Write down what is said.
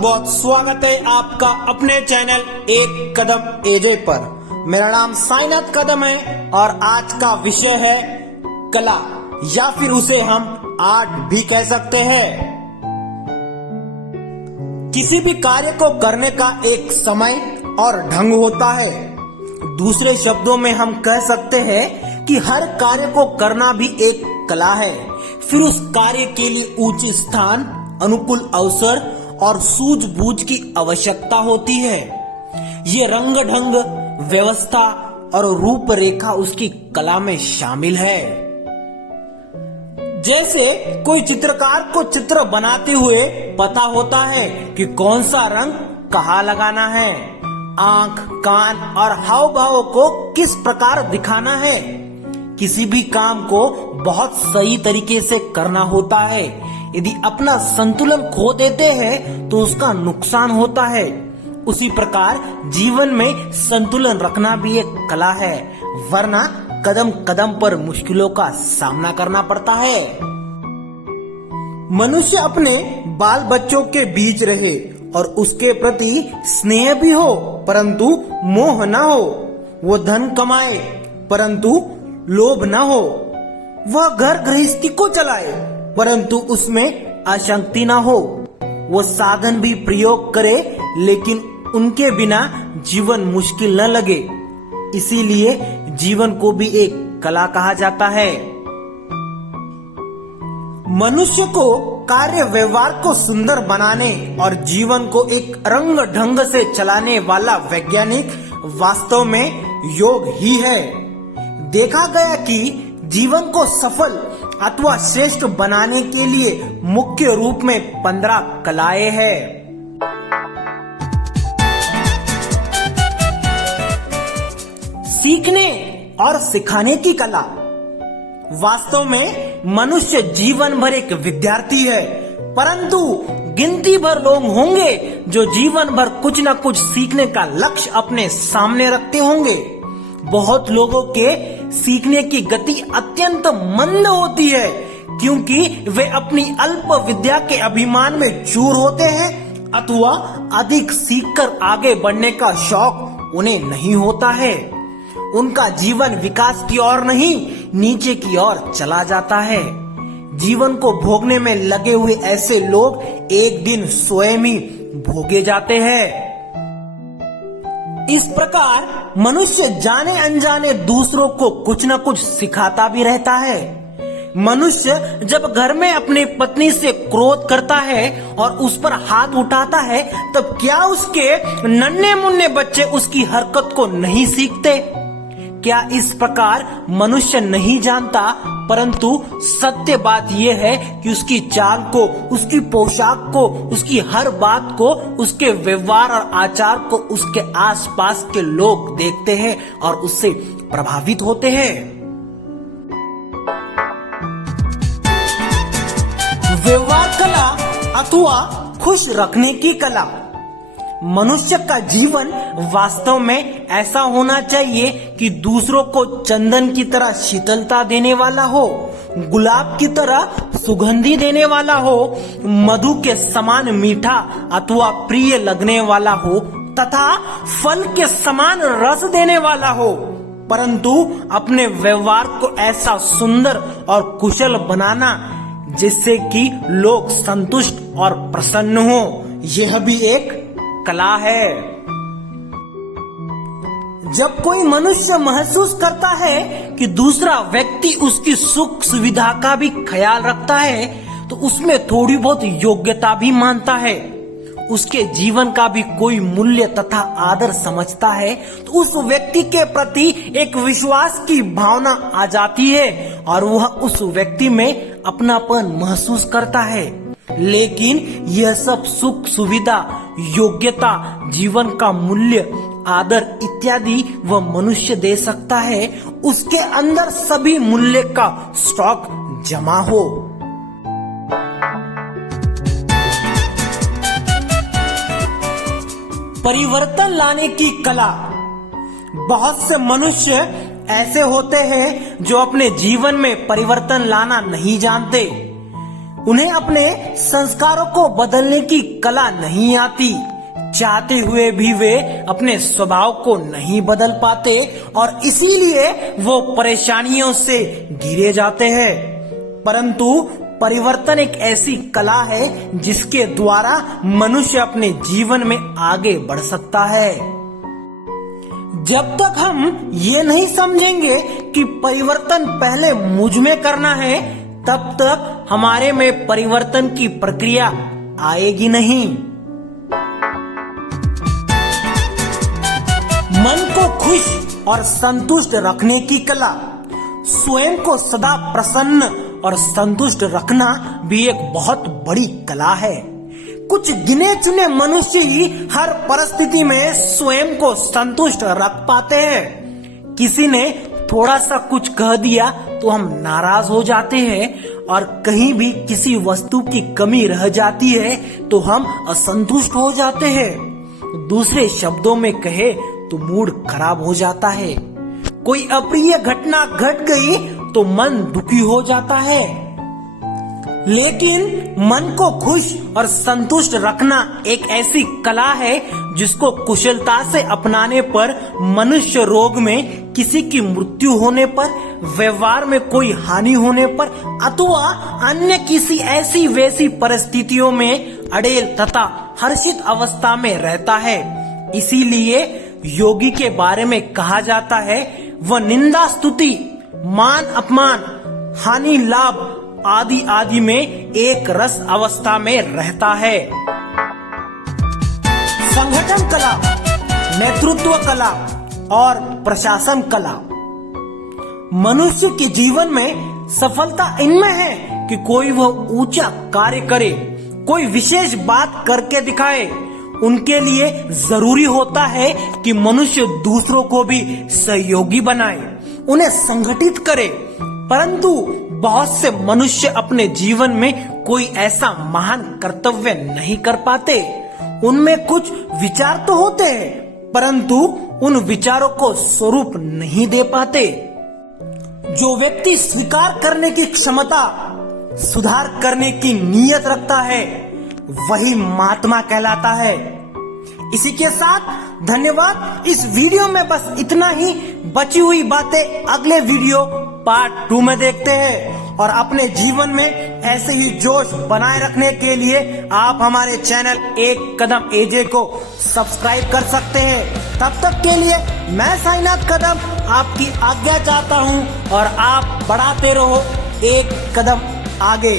बहुत स्वागत है आपका अपने चैनल एक कदम एजे पर। मेरा नाम साइनाथ कदम है और आज का विषय है कला या फिर उसे हम आर्ट भी कह सकते हैं। किसी भी कार्य को करने का एक समय और ढंग होता है। दूसरे शब्दों में हम कह सकते हैं कि हर कार्य को करना भी एक कला है। फिर उस कार्य के लिए उच्च स्थान, अनुकूल अवसर और सूझबूझ की आवश्यकता होती है। ये रंग ढंग, व्यवस्था और रूपरेखा उसकी कला में शामिल है। जैसे कोई चित्रकार को चित्र बनाते हुए पता होता है कि कौन सा रंग कहाँ लगाना है, आंख, कान और हाव भाव को किस प्रकार दिखाना है। किसी भी काम को बहुत सही तरीके से करना होता है। यदि अपना संतुलन खो देते हैं तो उसका नुकसान होता है। उसी प्रकार जीवन में संतुलन रखना भी एक कला है, वरना कदम कदम पर मुश्किलों का सामना करना पड़ता है। मनुष्य अपने बाल बच्चों के बीच रहे और उसके प्रति स्नेह भी हो परंतु मोह न हो। वो धन कमाए परंतु लोभ न हो। वह घर गृहस्थी को चलाए परंतु उसमें आसक्ति न हो। वो साधन भी प्रयोग करे लेकिन उनके बिना जीवन मुश्किल न लगे। इसीलिए जीवन को भी एक कला कहा जाता है। मनुष्य को कार्य व्यवहार को सुंदर बनाने और जीवन को एक रंग ढंग से चलाने वाला वैज्ञानिक वास्तव में योग ही है। देखा गया कि जीवन को सफल अथवा श्रेष्ठ बनाने के लिए मुख्य रूप में 15 कलाएं हैं। सीखने और सिखाने की कला। वास्तव में मनुष्य जीवन भर एक विद्यार्थी है, परंतु गिनती भर लोग होंगे जो जीवन भर कुछ न कुछ सीखने का लक्ष्य अपने सामने रखते होंगे। बहुत लोगों के सीखने की गति अत्यंत मंद होती है क्योंकि वे अपनी अल्प विद्या के अभिमान में चूर होते हैं अथवा अधिक सीखकर आगे बढ़ने का शौक उन्हें नहीं होता है। उनका जीवन विकास की ओर नहीं, नीचे की ओर चला जाता है। जीवन को भोगने में लगे हुए ऐसे लोग एक दिन स्वयं ही भोगे जाते हैं। इस प्रकार मनुष्य जाने अनजाने दूसरों को कुछ न कुछ सिखाता भी रहता है। मनुष्य जब घर में अपनी पत्नी से क्रोध करता है और उस पर हाथ उठाता है, तब क्या उसके नन्हे मुन्ने बच्चे उसकी हरकत को नहीं सीखते? क्या इस प्रकार मनुष्य नहीं जानता, परंतु सत्य बात यह है कि उसकी चाल को, उसकी पोशाक को, उसकी हर बात को, उसके व्यवहार और आचार को उसके आसपास के लोग देखते हैं और उससे प्रभावित होते हैं। व्यवहार कला अथवा खुश रखने की कला। मनुष्य का जीवन वास्तव में ऐसा होना चाहिए कि दूसरों को चंदन की तरह शीतलता देने वाला हो, गुलाब की तरह सुगंधी देने वाला हो, मधु के समान मीठा अथवा प्रिय लगने वाला हो तथा फल के समान रस देने वाला हो। परंतु अपने व्यवहार को ऐसा सुंदर और कुशल बनाना जिससे कि लोग संतुष्ट और प्रसन्न हो, यह भी एक कला है। जब कोई मनुष्य महसूस करता है कि दूसरा व्यक्ति उसकी सुख सुविधा का भी ख्याल रखता है तो उसमें थोड़ी बहुत योग्यता भी मानता है, उसके जीवन का भी कोई मूल्य तथा आदर समझता है, तो उस व्यक्ति के प्रति एक विश्वास की भावना आ जाती है और वह उस व्यक्ति में अपनापन महसूस करता है। लेकिन यह सब सुख सुविधा, योग्यता, जीवन का मूल्य, आदर इत्यादि वह मनुष्य दे सकता है, उसके अंदर सभी मूल्य का स्टॉक जमा हो। परिवर्तन लाने की कला। बहुत से मनुष्य ऐसे होते हैं जो अपने जीवन में परिवर्तन लाना नहीं जानते। उन्हें अपने संस्कारों को बदलने की कला नहीं आती। चाहते हुए भी वे अपने स्वभाव को नहीं बदल पाते और इसीलिए वो परेशानियों से घिरे जाते हैं। परंतु परिवर्तन एक ऐसी कला है जिसके द्वारा मनुष्य अपने जीवन में आगे बढ़ सकता है। जब तक हम ये नहीं समझेंगे कि परिवर्तन पहले मुझ में करना है, तब तक हमारे में परिवर्तन की प्रक्रिया आएगी नहीं। मन को खुश और संतुष्ट रखने की कला। स्वयं को सदा प्रसन्न और संतुष्ट रखना भी एक बहुत बड़ी कला है। कुछ गिने चुने मनुष्य ही हर परिस्थिति में स्वयं को संतुष्ट रख पाते हैं। किसी ने थोड़ा सा कुछ कह दिया तो हम नाराज हो जाते हैं और कहीं भी किसी वस्तु की कमी रह जाती है तो हम असंतुष्ट हो जाते हैं। दूसरे शब्दों में कहे तो मूड खराब हो जाता है। कोई अप्रिय घटना घट गई तो मन दुखी हो जाता है। लेकिन मन को खुश और संतुष्ट रखना एक ऐसी कला है जिसको कुशलता से अपनाने पर मनुष्य रोग में, किसी की मृत्यु होने पर, व्यवहार में कोई हानि होने पर अथवा अन्य किसी ऐसी वैसी परिस्थितियों में अड़ेल तथा हर्षित अवस्था में रहता है। इसीलिए योगी के बारे में कहा जाता है, वह निंदा स्तुति, मान अपमान, हानि लाभ आदि आदि में एक रस अवस्था में रहता है। संगठन कला, नेतृत्व कला और प्रशासन कला। मनुष्य के जीवन में सफलता इनमें है कि कोई वह ऊंचा कार्य करे, कोई विशेष बात करके दिखाए। उनके लिए जरूरी होता है कि मनुष्य दूसरों को भी सहयोगी बनाए, उन्हें संगठित करे। परंतु बहुत से मनुष्य अपने जीवन में कोई ऐसा महान कर्तव्य नहीं कर पाते। उनमें कुछ विचार तो होते हैं, परंतु उन विचारों को स्वरूप नहीं दे पाते। जो व्यक्ति स्वीकार करने की क्षमता, सुधार करने की नीयत रखता है, वही महात्मा कहलाता है। इसी के साथ धन्यवाद। इस वीडियो में बस इतना ही। बची हुई बातें अगले वीडियो पार्ट 2 में देखते हैं। और अपने जीवन में ऐसे ही जोश बनाए रखने के लिए आप हमारे चैनल एक कदम एजे को सब्सक्राइब कर सकते हैं। तब तक के लिए मैं साईनाथ कदम आपकी आज्ञा चाहता हूं और आप बढ़ाते रहो एक कदम आगे।